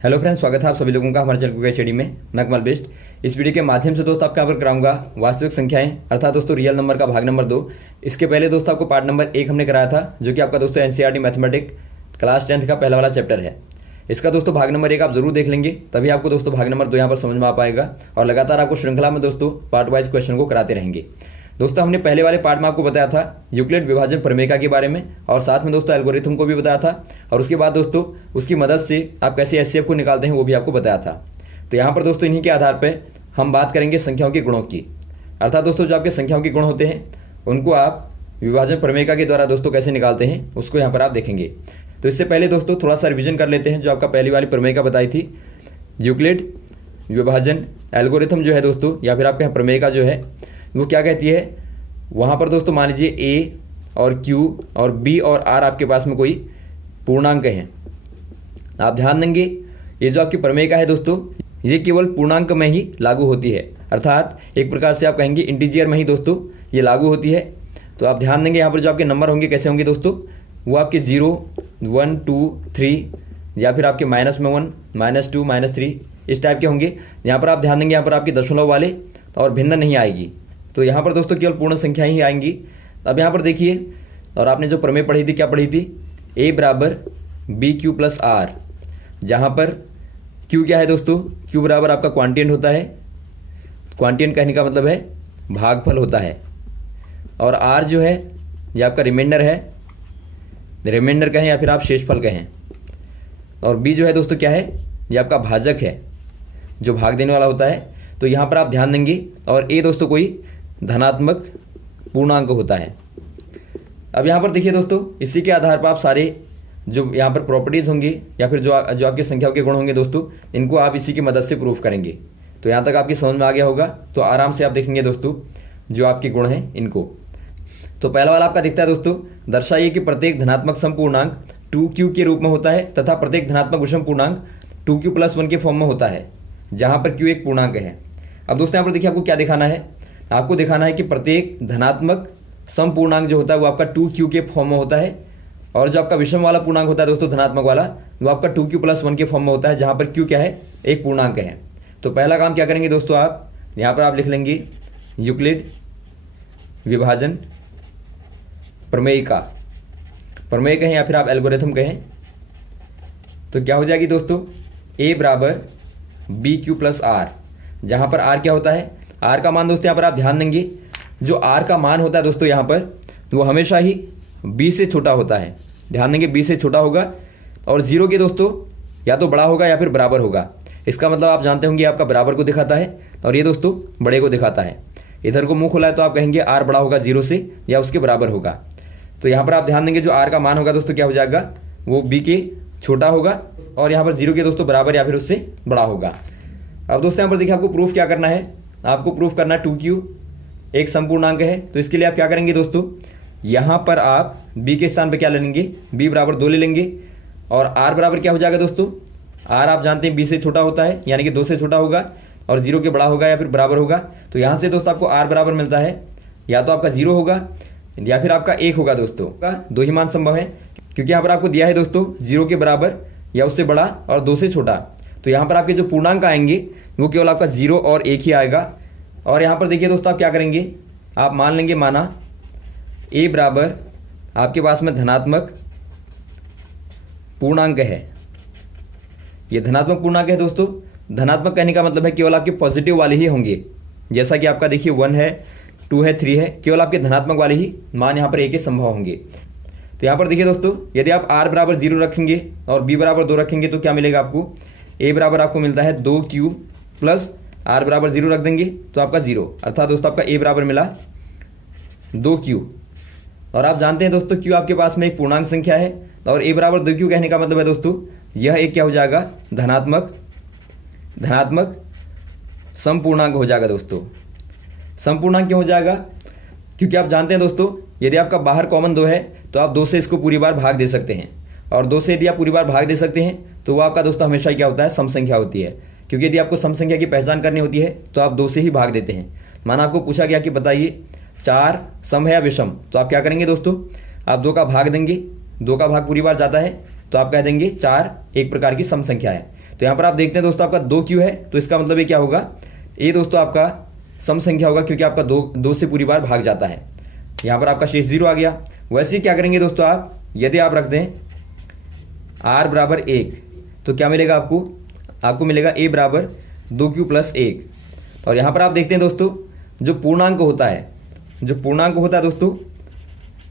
Hello friends, स्वागत है आप सभी लोगों का हमारे चैनल के स्टडी में। मैं कमल बेस्ट। इस वीडियो के माध्यम से दोस्तों आपको यहाँ पर कराऊंगा वास्तविक संख्याएं अर्थात दोस्तों रियल नंबर का भाग नंबर 2। इसके पहले दोस्तों आपको पार्ट नंबर 1 हमने कराया था, जो कि आपका दोस्तों एनसीईआरटी मैथमेटिक्स क्लास 10th का पहला वाला चैप्टर है। इसका दोस्तों भाग नंबर 1 आप जरूर देख लेंगे, तभी आपको दोस्तों भाग नंबर 2 यहाँ पर समझ में आ पाएगा। और लगातार आपको श्रृंखला में दोस्तों पार्ट वाइज क्वेश्चन को कराते रहेंगे। दोस्तों हमने पहले वाले पार्ट में आपको बताया था यूक्लिड विभाजन प्रमेय के बारे में, और साथ में दोस्तों एल्गोरिथम को भी बताया था, और उसके बाद दोस्तों उसकी मदद से आप कैसे एचसीएफ को निकालते हैं वो भी आपको बताया था। तो यहाँ पर दोस्तों इन्हीं के आधार पर हम बात करेंगे संख्याओं के गुणों की। अर्थात दोस्तों जो आपके संख्याओं के गुण होते हैं उनको आप विभाजन प्रमेय के द्वारा दोस्तों कैसे निकालते हैं उसको यहाँ पर आप देखेंगे। तो इससे पहले दोस्तों थोड़ा सा रिविजन कर लेते हैं जो आपका पहली वाली प्रमेय का बताई थी। यूक्लिड विभाजन एल्गोरिथम जो है दोस्तों, या फिर आपके यहाँ प्रमेय का जो है वो क्या कहती है, वहाँ पर दोस्तों मान लीजिए ए और क्यू और बी और आर आपके पास में कोई पूर्णांक हैं। आप ध्यान देंगे ये जो आपकी प्रमेय का है दोस्तों, ये केवल पूर्णांक में ही लागू होती है, अर्थात एक प्रकार से आप कहेंगे इंटीजर में ही दोस्तों ये लागू होती है। तो आप ध्यान देंगे यहाँ पर जो आपके नंबर होंगे कैसे होंगे दोस्तों, वो आपके 0, 1, 2, 3 या फिर आपके -1, -2, -3 इस टाइप के होंगे। यहाँ पर आप ध्यान देंगे यहाँ पर आपके दशमलव वाले और भिन्न नहीं आएगी। तो यहाँ पर दोस्तों केवल पूर्ण संख्याएं ही आएंगी। अब यहाँ पर देखिए, और आपने जो प्रमेय पढ़ी थी क्या पढ़ी थी, a बराबर BQ + R, जहाँ पर Q क्या है दोस्तों, Q बराबर आपका क्वांटिएंट होता है। क्वांटिएंट कहने का मतलब है भागफल होता है, और R जो है ये आपका रिमाइंडर है, रिमाइंडर कहें या फिर आप शेषफल कहें, और B जो है दोस्तों क्या है, ये आपका भाजक है जो भाग देने वाला होता है। तो यहाँ पर आप ध्यान देंगे, और A दोस्तों कोई धनात्मक पूर्णांक होता है। अब यहाँ पर देखिए दोस्तों, इसी के आधार पर आप सारे जो यहाँ पर प्रॉपर्टीज होंगी या फिर जो आपकी संख्याओं के गुण होंगे दोस्तों, इनको आप इसी की मदद से प्रूफ करेंगे। तो यहाँ तक आपकी समझ में आ गया होगा। तो आराम से आप देखेंगे दोस्तों जो आपके गुण हैं इनको। तो पहला वाला आपका दिखता है दोस्तों, दर्शाइए कि प्रत्येक धनात्मक समपूर्णांक 2q के रूप में होता है तथा प्रत्येक धनात्मक विषम पूर्णांक 2q + 1 के फॉर्म में होता है, जहाँ पर q एक पूर्णांक है। अब दोस्तों यहाँ पर देखिए आपको क्या दिखाना है, आपको दिखाना है कि प्रत्येक धनात्मक समपूर्णांक जो होता है वो आपका 2q के फॉर्म में होता है, और जो आपका विषम वाला पूर्णांक होता है दोस्तों धनात्मक वाला, वो आपका 2q + 1 के फॉर्म में होता है, जहां पर q क्या है, एक पूर्णांक है। तो पहला काम क्या करेंगे दोस्तों, आप यहां पर आप लिख लेंगे यूक्लिड विभाजन प्रमेय का, प्रमेय कहें या फिर आप एल्गोरिथम कहें। तो क्या हो जाएगी दोस्तों, a बराबर BQ + R, जहां पर R क्या होता है, R का मान दोस्तों यहाँ पर आप ध्यान देंगे, जो R का मान होता है दोस्तों यहाँ पर वो हमेशा ही B से छोटा होता है। ध्यान देंगे B से छोटा होगा, और 0 के दोस्तों या तो बड़ा होगा या फिर बराबर होगा। इसका मतलब आप जानते होंगे आपका बराबर को दिखाता है, और ये दोस्तों बड़े को दिखाता है। इधर को मुंह खोला है तो आप कहेंगे R बड़ा होगा 0 से या उसके बराबर होगा। तो यहाँ पर आप ध्यान देंगे जो R का मान होगा दोस्तों क्या हो जाएगा, वो B के छोटा होगा, और यहाँ पर 0 के दोस्तों बराबर या फिर उससे बड़ा होगा। अब दोस्तों यहाँ पर देखिए आपको प्रूफ क्या करना है, आपको प्रूफ करना है 2q एक संपूर्णांक है। तो इसके लिए आप क्या करेंगे दोस्तों, यहाँ पर आप b के स्थान पे क्या ले लेंगे, b बराबर 2 ले लेंगे, और r बराबर क्या हो जाएगा दोस्तों, r आप जानते हैं b से छोटा होता है, यानी कि 2 से छोटा होगा, और 0 के बड़ा होगा या फिर बराबर होगा। तो यहाँ से दोस्तों आपको r बराबर मिलता है, या तो आपका 0 होगा या फिर आपका 1 होगा दोस्तों, का 2 ही मान संभव है, क्योंकि यहाँ पर आपको दिया है दोस्तों 0 के बराबर या उससे बड़ा और 2 से छोटा। तो यहाँ पर आपके जो पूर्णांक आएंगे वो केवल आपका 0 और 1 ही आएगा। और यहाँ पर देखिए दोस्तों आप क्या करेंगे, आप मान लेंगे, माना a बराबर आपके पास में धनात्मक पूर्णांक है, ये धनात्मक पूर्णांक है दोस्तों। धनात्मक कहने का मतलब है केवल आपके पॉजिटिव वाले ही होंगे, जैसा कि आपका देखिए 1 है, 2 है, 3 है, केवल आपके धनात्मक वाले ही मान यहाँ पर a के संभव होंगे। तो यहाँ पर देखिए दोस्तों, यदि आप r बराबर 0 रखेंगे और b बराबर 2 रखेंगे तो क्या मिलेगा आपको, a बराबर आपको मिलता है 2q + r बराबर 0 रख देंगे तो आपका 0, अर्थात दोस्तों आपका a बराबर मिला 2q। और आप जानते हैं दोस्तों q आपके पास में एक पूर्णांक संख्या है, और a बराबर 2q कहने का मतलब है दोस्तों यह एक क्या हो जाएगा, धनात्मक समपूर्णांक हो जाएगा दोस्तों। समपूर्णांक क्यों हो जाएगा, क्योंकि आप जानते हैं दोस्तों यदि आपका बाहर कॉमन 2 है तो आप 2 से इसको पूरी बार भाग दे सकते हैं, और 2 से यदि आप पूरी बार भाग दे सकते हैं तो वो आपका दोस्तों हमेशा क्या होता है, सम संख्या होती है। क्योंकि यदि आपको सम संख्या की पहचान करनी होती है तो आप 2 से ही भाग देते हैं। माना आपको पूछा गया कि बताइए 4 सम है या विषम, तो आप क्या करेंगे दोस्तों, आप 2 का भाग देंगे, 2 का भाग पूरी बार जाता है, तो आप कह देंगे 4 एक प्रकार की सम संख्या है। तो यहाँ पर आप देखते हैं दोस्तों आपका 2q है, तो इसका मतलब ये क्या होगा, ये दोस्तों आपका सम संख्या होगा क्योंकि आपका 2 से पूरी बार भाग जाता है। यहाँ पर आपका शेष 0 आ गया। वैसे ही क्या करेंगे दोस्तों आप, यदि आप रख दें r बराबर 1 तो क्या मिलेगा आपको मिलेगा a बराबर 2q प्लस 1। और यहाँ पर आप देखते हैं दोस्तों जो पूर्णांक होता है दोस्तों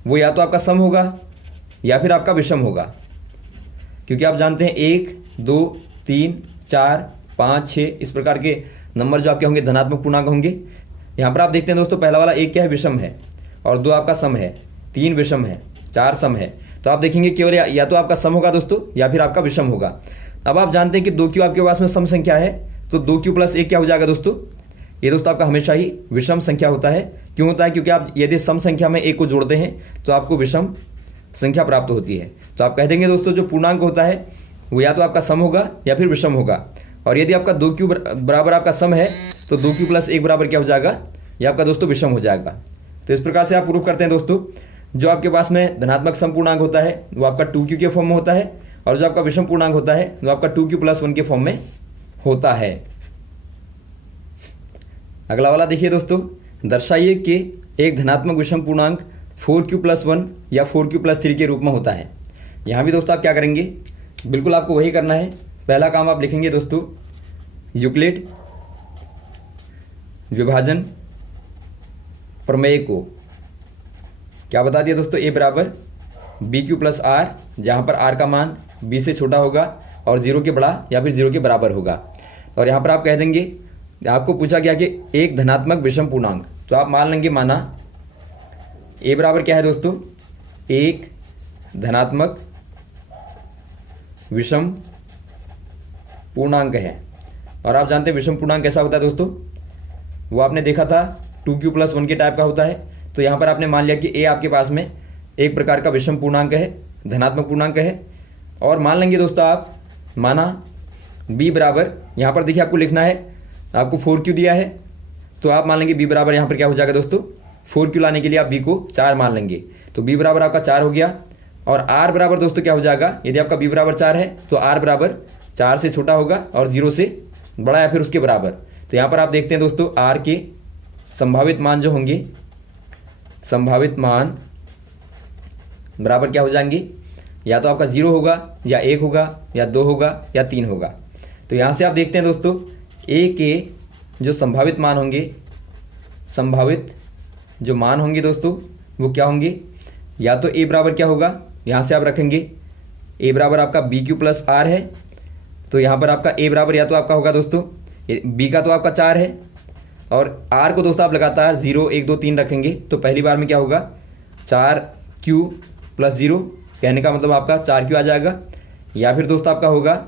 वो या तो आपका सम होगा या फिर आपका विषम होगा, क्योंकि आप जानते हैं 1 2 3 4 5 6 इस प्रकार के नंबर जो आपके होंगे धनात्मक पूर्णांक होंगे। यहाँ पर आप देखते हैं दोस्तों पहला वाला 1 क्या है, विषम है, और 2 आपका सम है, 3 विषम है, 4 सम है। तो आप देखेंगे केवल या तो आपका सम होगा दोस्तों या फिर आपका विषम होगा। अब आप जानते हैं कि 2q आपके पास में सम संख्या है, तो 2q प्लस 1 क्या हो जाएगा दोस्तों, ये दोस्तों आपका हमेशा ही विषम संख्या होता है। क्यों होता है, क्योंकि आप यदि सम संख्या में 1 को जोड़ते हैं तो आपको विषम संख्या प्राप्त होती है। तो आप कह देंगे दोस्तों जो पूर्णांक होता है वो या तो आपका सम होगा या फिर विषम होगा। और यदि आपका 2q बराबर आपका सम है तो 2q प्लस 1 बराबर क्या हो जाएगा, ये आपका दोस्तों विषम हो जाएगा। तो इस प्रकार से आप प्रूफ करते हैं दोस्तों जो आपके पास में धनात्मक सम पूर्णांक होता है वो आपका 2q के फॉर्म में होता है, और जो आपका विषम पूर्णांक होता है वो आपका 2q प्लस 1 के फॉर्म में होता है। अगला वाला देखिए दोस्तों, दर्शाइए कि एक धनात्मक विषम पूर्णांक 4q प्लस 1 या 4q प्लस 3 के रूप में होता है। यहाँ भी दोस्तों आप क्या करेंगे, बिल्कुल आपको वही करना है। पहला काम आप लिखेंगे दोस्तों यूक्लिड विभाजन प्रमेय को क्या बता दिया दोस्तों, a बराबर bq प्लस r, जहाँ पर r का मान b से छोटा होगा और 0 के बड़ा या फिर 0 के बराबर होगा। और यहाँ पर आप कह देंगे, आपको पूछा गया कि एक धनात्मक विषम पूर्णांक, तो आप मान लेंगे माना a बराबर क्या है दोस्तों, एक धनात्मक विषम पूर्णांक है। और आप जानते हैं विषम पूर्णांक कैसा होता है दोस्तों, वो आपने देखा था 2q प्लस 1 के टाइप का होता है। तो यहाँ पर आपने मान लिया कि a आपके पास में एक प्रकार का विषम पूर्णांक है, धनात्मक पूर्णांक है। और मान लेंगे दोस्तों आप माना b बराबर, यहाँ पर देखिए आपको लिखना है, आपको 4q दिया है तो आप मान लेंगे b बराबर यहाँ पर क्या हो जाएगा दोस्तों, 4q लाने के लिए आप b को 4 मान लेंगे, तो b बराबर आपका 4 हो गया। और r बराबर दोस्तों क्या हो जाएगा, यदि आपका b बराबर 4 है तो r बराबर 4 से छोटा होगा और 0 से बड़ा या फिर उसके बराबर। तो यहाँ पर आप देखते हैं दोस्तों r के संभावित मान जो होंगे, संभावित मान बराबर क्या हो जाएंगे, या तो आपका 0 होगा या 1 होगा या 2 होगा या 3 होगा। तो यहाँ से आप देखते हैं दोस्तों a के जो संभावित मान होंगे, संभावित जो मान होंगे दोस्तों वो क्या होंगे, या तो a बराबर क्या होगा, यहाँ से आप रखेंगे a बराबर आपका bq प्लस r है। तो यहाँ पर आपका a बराबर या तो आपका होगा दोस्तों, b का तो आपका 4 है और r को दोस्तों आप लगातार 0 1 2 3 रखेंगे, तो पहली बार में क्या होगा 4q प्लस 0, कहने का मतलब आपका 4q आ जाएगा। या फिर दोस्तों आपका होगा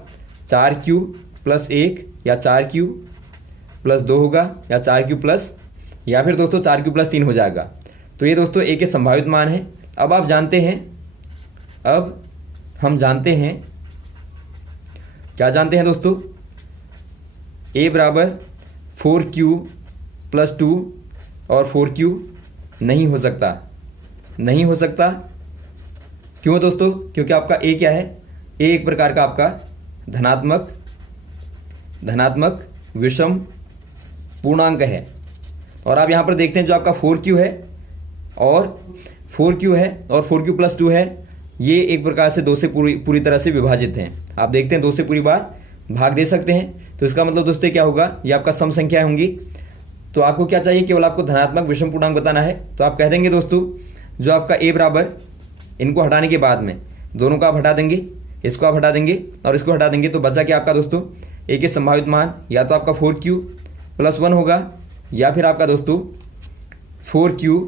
4q प्लस 1 या 4q प्लस 2 होगा या 4q प्लस, या फिर दोस्तों 4q प्लस 3 हो जाएगा। तो ये दोस्तों a के संभावित मान है। अब आप जानते हैं, अब हम जानते हैं, क्या जानते हैं दोस्तों, a बराबर 4q प्लस 2 और 4q नहीं हो सकता, नहीं हो सकता। क्यों दोस्तों, क्योंकि आपका a क्या है, a एक प्रकार का आपका धनात्मक विषम पूर्णांक है। और आप यहाँ पर देखते हैं जो आपका 4q है और 4q प्लस 2 है, ये एक प्रकार से 2 से पूरी तरह से विभाजित हैं। आप देखते हैं 2 से पूरी बार भाग दे सकते हैं। तो इसका मतलब दोस्तों क्या होगा, ये आपका सम संख्या होंगी। तो आपको क्या चाहिए, केवल आपको धनात्मक विषम पूर्णांक बताना है। तो आप कह देंगे दोस्तों जो आपका a बराबर, इनको हटाने के बाद में दोनों को आप हटा देंगे, इसको आप हटा देंगे और इसको हटा देंगे, तो बचा क्या आपका दोस्तों a के संभावित मान, या तो आपका 4q प्लस 1 होगा या फिर आपका दोस्तों 4q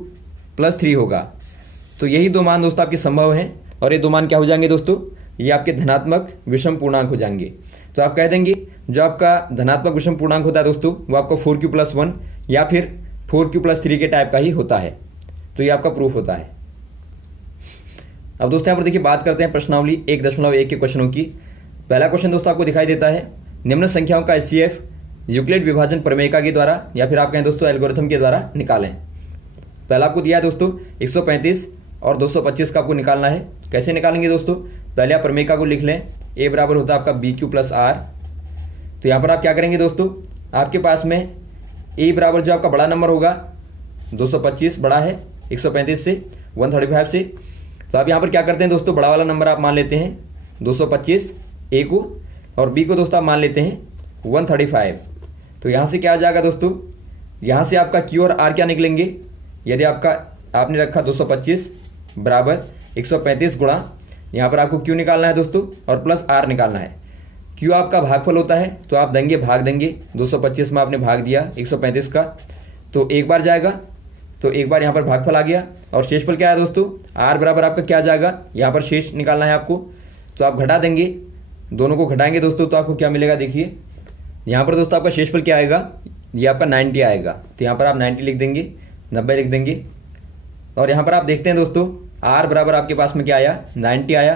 प्लस 3 होगा। तो यही दो मान दोस्तों आपके संभव हैं और ये दो मान क्या हो जाएंगे दोस्तों, ये आपके धनात्मक विषम पूर्णांक हो जाएंगे। तो आप कह देंगे जो आपका धनात्मक विषम पूर्णांक होता है दोस्तों वो आपका 4q प्लस 1 या फिर 4q प्लस 3 के टाइप का ही होता है। तो ये आपका प्रूफ होता है। अब दोस्तों यहाँ पर देखिए बात करते हैं प्रश्नावली 1.1 के क्वेश्चनों की। पहला क्वेश्चन दोस्तों आपको दिखाई देता है, निम्न संख्याओं का HCF यूक्लिड विभाजन प्रमेयिका के द्वारा या फिर आप कहें दोस्तों एल्गोरिथम के द्वारा निकालें। पहला आपको दिया है दोस्तों 135 और 225 का आपको निकालना है। कैसे निकालेंगे दोस्तों, पहले आप प्रमेयिका को लिख लें, ए बराबर होता है आपका बी क्यू प्लस आर। तो यहाँ पर आप क्या करेंगे दोस्तों, आपके पास में ए बराबर जो आपका बड़ा नंबर होगा 225 बड़ा है 135 से 135 से, तो आप यहाँ पर क्या करते हैं दोस्तों, बड़ा वाला नंबर आप मान लेते हैं 225 ए को, और बी को दोस्तों आप मान लेते हैं 135। तो यहाँ से क्या आ जाएगा दोस्तों, यहाँ से आपका क्यू और आर क्या निकलेंगे, यदि आपने रखा 225 बराबर 135 गुणा, यहाँ पर आपको क्यू निकालना है दोस्तों और प्लस आर निकालना है। क्यू आपका भागफल होता है तो आप देंगे भाग देंगे, 225 में आपने भाग दिया 135 का, तो एक बार जाएगा, तो एक बार यहाँ पर भागफल आ गया, और शेषफल क्या है दोस्तों, आर बराबर आपका क्या जाएगा, यहाँ पर शेष निकालना है आपको, तो आप घटा देंगे, दोनों को घटाएंगे दोस्तों तो आपको क्या मिलेगा, देखिए यहाँ पर दोस्तों आपका शेषफल क्या आएगा, ये आपका 90 आएगा। तो यहाँ पर आप 90 लिख देंगे, 90 लिख देंगे, और यहाँ पर आप देखते हैं दोस्तों आर बराबर आपके पास में क्या आया, 90 आया,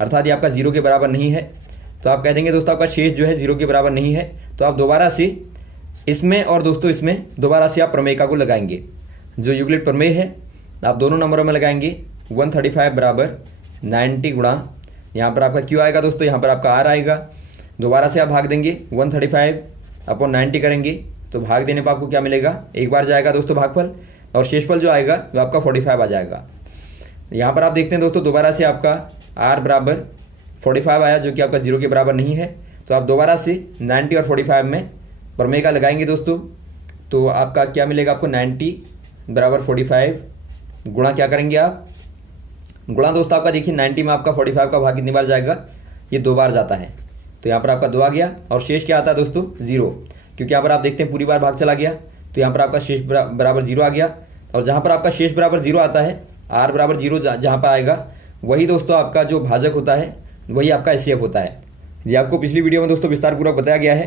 अर्थात ये आपका 0 के बराबर नहीं है। तो आप कह देंगे दोस्तों आपका शेष जो है 0 के बराबर नहीं है, तो आप दोबारा से इसमें और दोस्तों इसमें दोबारा से आप प्रमेयिका को लगाएंगे, जो यूक्लिड प्रमेय है आप दोनों नंबरों में लगाएंगे। 135 बराबर 90 गुणा, यहाँ पर आपका क्यू आएगा दोस्तों, यहाँ पर आपका आर आएगा, दोबारा से आप भाग देंगे 135 अपॉन 90 करेंगे, तो भाग देने पर आपको क्या मिलेगा, एक बार जाएगा दोस्तों भागफल, और शेषफल जो आएगा वो आपका 45 आ जाएगा। यहाँ पर आप देखते हैं दोस्तों दोबारा से आपका आर बराबर 45 आया, जो कि आपका 0 के बराबर नहीं है, तो आप दोबारा से 90 और 45 में प्रमेयिका लगाएंगे दोस्तों, तो आपका क्या मिलेगा, आपको 90 बराबर 45 गुणा क्या करेंगे आप, गुणा दोस्तों आपका देखिए 90 में आपका 45 का भाग कितनी बार जाएगा, ये 2 बार जाता है, तो यहाँ पर आपका 2 आ गया, और शेष क्या आता है दोस्तों 0, क्योंकि यहाँ पर आप देखते हैं पूरी बार भाग चला गया, तो यहाँ पर आपका शेष बराबर 0 आ गया, और जहाँ पर आपका शेष बराबर 0 आता है, आर बराबर 0 जहाँ पर आएगा, वही दोस्तों आपका जो भाजक होता है वही आपका एचसीएफ होता है। ये आपको पिछली वीडियो में दोस्तों विस्तार पूर्वक बताया गया है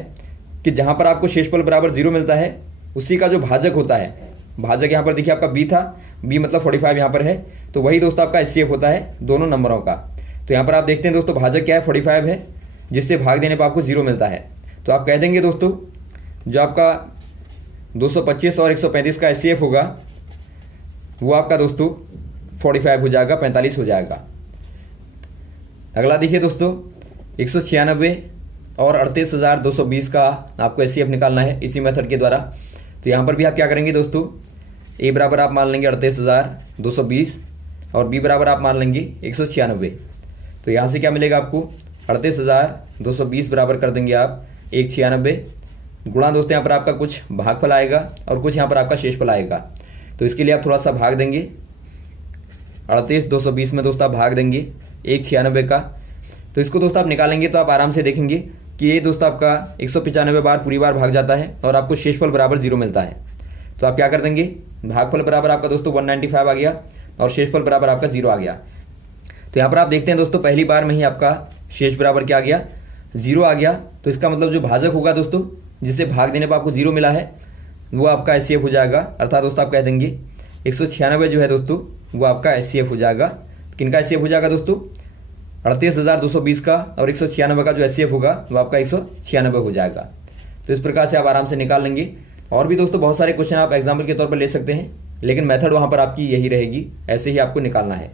कि जहाँ पर आपको शेषफल बराबर 0 मिलता है उसी का जो भाजक होता है, भाजक यहाँ पर देखिए आपका बी था, बी मतलब 45 यहाँ पर है, तो वही दोस्तों आपका एचसीएफ होता है दोनों नंबरों का। तो यहाँ पर आप देखते हैं दोस्तों भाजक क्या है, 45 है, जिससे भाग देने पर आपको 0 मिलता है। तो आप कह देंगे दोस्तों जो आपका 225 और 135 का एचसीएफ होगा वो आपका दोस्तों 45 हो जाएगा, 45 हो जाएगा। अगला देखिए दोस्तों 196 और 38,220 का आपको एचसीएफ निकालना है इसी मेथड के द्वारा। तो यहाँ पर भी आप क्या करेंगे दोस्तों, ए बराबर आप मान लेंगे 38,220 और बी बराबर आप मान लेंगे 196। तो यहाँ से क्या मिलेगा आपको, 38,220 बराबर कर देंगे आप 196 गुणा दोस्तों यहाँ पर आपका कुछ भागफल आएगा और कुछ यहाँ पर आपका शेषफल आएगा। तो इसके लिए आप थोड़ा सा भाग देंगे, 38,220 में दोस्तों आप भाग देंगे 196 का। तो इसको दोस्तों आप निकालेंगे तो आप आराम से देखेंगे कि ये दोस्तों आपका 195 बार पूरी बार भाग जाता है और आपको शेषफल बराबर 0 मिलता है। तो आप क्या कर देंगे, भागफल बराबर आपका दोस्तों 195 आ गया और शेषफल बराबर आपका 0 आ गया। तो यहाँ पर आप देखते हैं दोस्तों पहली बार में ही आपका शेष बराबर क्या आ गया, 0 आ गया। तो इसका मतलब जो भाजक होगा दोस्तों जिसे भाग देने पर आपको 0 मिला है वो आपका एचसीएफ हो जाएगा। अर्थात दोस्तों आप कह देंगे 196 जो है दोस्तों वो आपका एचसीएफ हो जाएगा। किनका एचसीएफ हो जाएगा दोस्तों, 38,220 का, और 196 का जो एचसीएफ होगा वो आपका 196 हो जाएगा। तो इस प्रकार से आप आराम से निकाल लेंगे। और भी दोस्तों बहुत सारे क्वेश्चन आप एग्जाम्पल के तौर पर ले सकते हैं, लेकिन मेथड वहाँ पर आपकी यही रहेगी, ऐसे ही आपको निकालना है।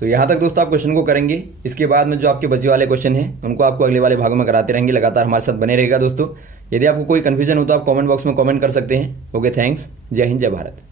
तो यहाँ तक दोस्तों आप क्वेश्चन को करेंगे। इसके बाद में जो आपके बचे वाले क्वेश्चन हैं उनको आपको अगले वाले भागों में कराते रहेंगे। लगातार हमारे साथ बने रहेगा दोस्तों। यदि आपको कोई कन्फ्यूजन हो तो आप कमेंट बॉक्स में कमेंट कर सकते हैं। Okay, thanks. जय हिंद, जय भारत।